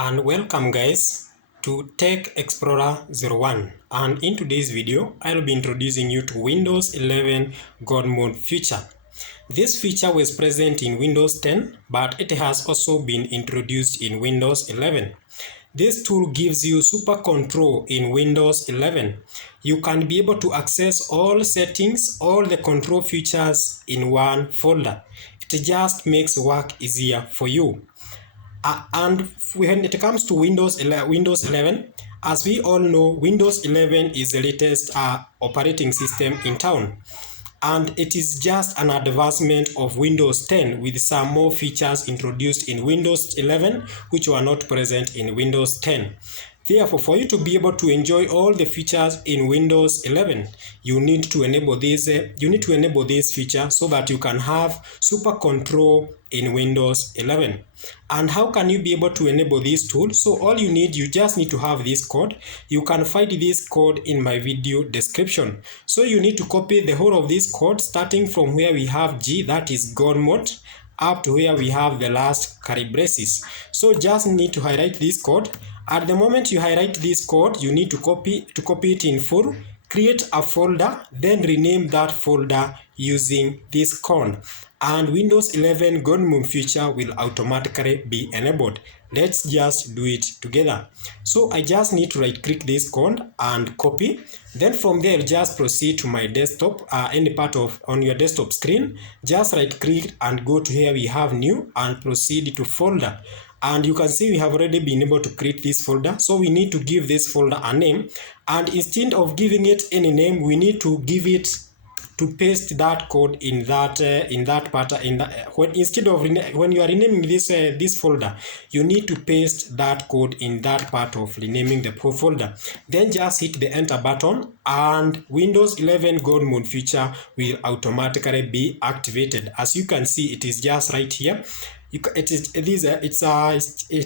And welcome guys to Tech Explorer 01, and in today's video I'll be introducing you to Windows 11 GodMode feature. This feature was present in Windows 10, but it has also been introduced in Windows 11. This tool gives you super control in Windows 11. You can be able to access all settings, all the control features in one folder. It just makes work easier for you. And when it comes to Windows 11, as we all know, Windows 11 is the latest operating system in town. And it is just an advancement of Windows 10 with some more features introduced in Windows 11 which were not present in Windows 10. Therefore, for you to be able to enjoy all the features in Windows 11, you need to enable this feature so that you can have super control in Windows 11. And how can you be able to enable this tool? So all you just need to have this code. You can find this code in my video description. So you need to copy the whole of this code starting from where we have G, that is GodMode, up to where we have the last curly braces. So just need to highlight this code. At the moment you highlight this code, you need to copy it in full, create a folder, then rename that folder using this code, and Windows 11 GodMode feature will automatically be enabled. Let's just do it together. So I just need to right click this code and copy. Then from there, just proceed to my desktop, any part of on your desktop screen. Just right click and go to here we have new and proceed to folder. And you can see we have already been able to create this folder. So we need to give this folder a name. And instead of giving it any name, we need to give it to paste that code in that part. Instead of when you are renaming this folder, you need to paste that code in that part of renaming the folder. Then just hit the enter button, and Windows 11 GodMode feature will automatically be activated. As you can see, it is just right here. It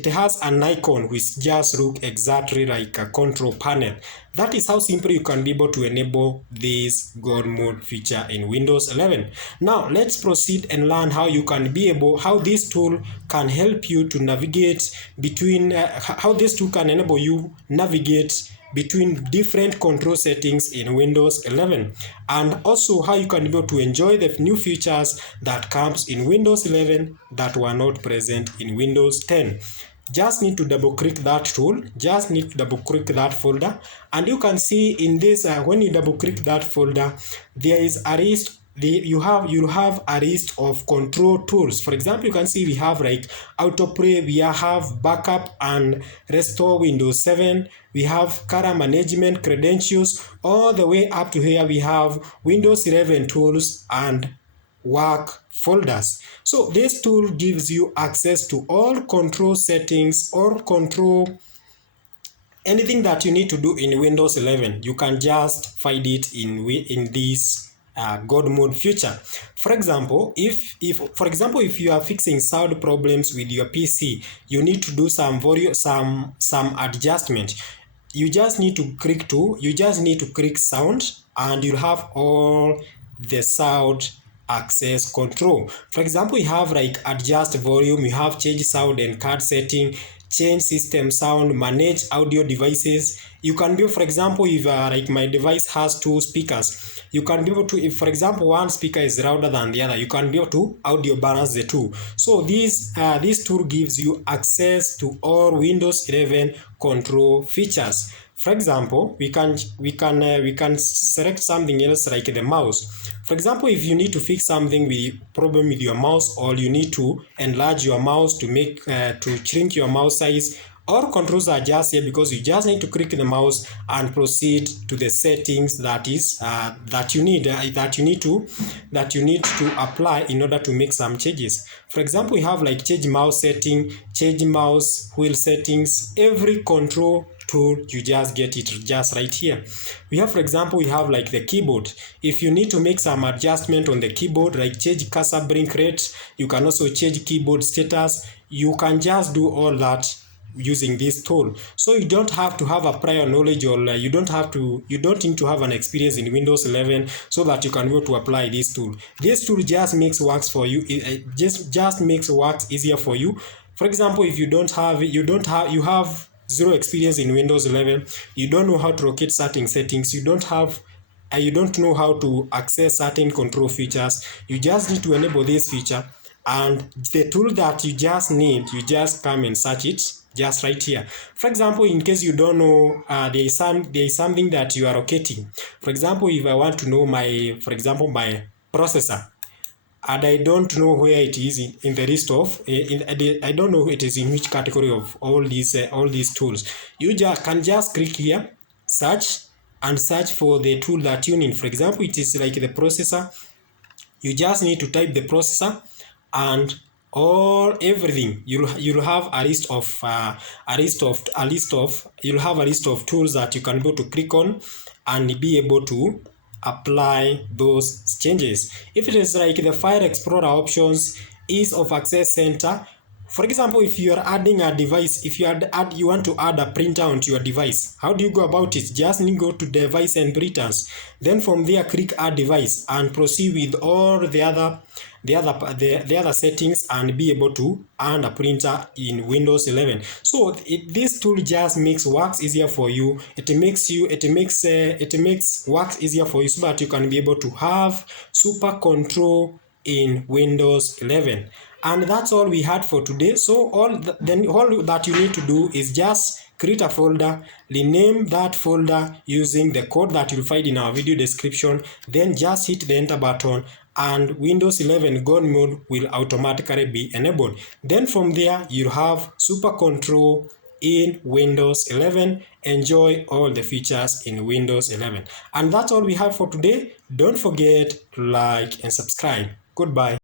has an icon which just looks exactly like a control panel. That is how simple you can be able to enable this GodMode feature in Windows 11. Now let's proceed and learn how this tool can help you to navigate between how this tool can enable you navigate between different control settings in Windows 11, and also how you can be able to enjoy the new features that comes in Windows 11 that were not present in Windows 10. Just need to double click that tool, just need to double click that folder, and you can see in this when you double click that folder, there is a list. You have a list of control tools. For example, you can see we have like autoplay, we have backup and restore Windows 7, we have color management, credentials, all the way up to here we have Windows 11 tools and work folders. So this tool gives you access to all control settings or control anything that you need to do in Windows 11. You can just find it in this GodMode feature. For example, if you are fixing sound problems with your PC, you need to do some adjustment. You just need to click sound, and you have all the sound access control. For example, you have like adjust volume, you have change sound and card setting, change system sound, manage audio devices. You can be, for example, if like my device has two speakers, you can be able to, if for example one speaker is louder than the other, you can be able to audio balance the two. So this tool gives you access to all Windows 11 control features. For example, we can select something else like the mouse. For example, if you need to fix something with problem with your mouse, or you need to enlarge your mouse to shrink your mouse size, all controls are just here because you just need to click the mouse and proceed to the settings that you need to apply in order to make some changes. For example, we have like change mouse setting, change mouse wheel settings, every control tool, you just get it just right here. We have, for example, we have like the keyboard. If you need to make some adjustment on the keyboard, like change cursor blink rate, you can also change keyboard status. You can just do all that using this tool. So you don't have to have a prior knowledge, or you don't need to have an experience in Windows 11 so that you can be able to apply this tool. This tool just makes works for you. It just makes works easier for you. For example, if you have zero experience in Windows 11, you don't know how to locate certain settings, you don't know how to access certain control features, you just need to enable this feature, and the tool that you just need, you just come and search it just right here. For example, in case you don't know, there is something that you are locating. For example, if I want to know my processor, and I don't know where it is in the list of, I don't know it is in which category of all these tools. You can just click here, search, and search for the tool that you need. For example, it is like the processor. You just need to type the processor, and everything you'll have a list of you'll have a list of tools that you can go to click on and be able to apply those changes. If it is like the File Explorer options, ease of access center. For example, if you are adding a device, if you want to add a printer onto your device, how do you go about it? Just need to go to device and printers. Then from there, click add device and proceed with all the other settings and be able to add a printer in Windows 11. So this tool just makes works easier for you. It makes works easier for you so that you can be able to have super control in Windows 11. And that's all we had for today. So all that you need to do is just create a folder, rename that folder using the code that you'll find in our video description, then just hit the enter button and Windows 11 GodMode will automatically be enabled. Then from there, you'll have super control in Windows 11. Enjoy all the features in Windows 11. And that's all we have for today. Don't forget to like and subscribe. Goodbye.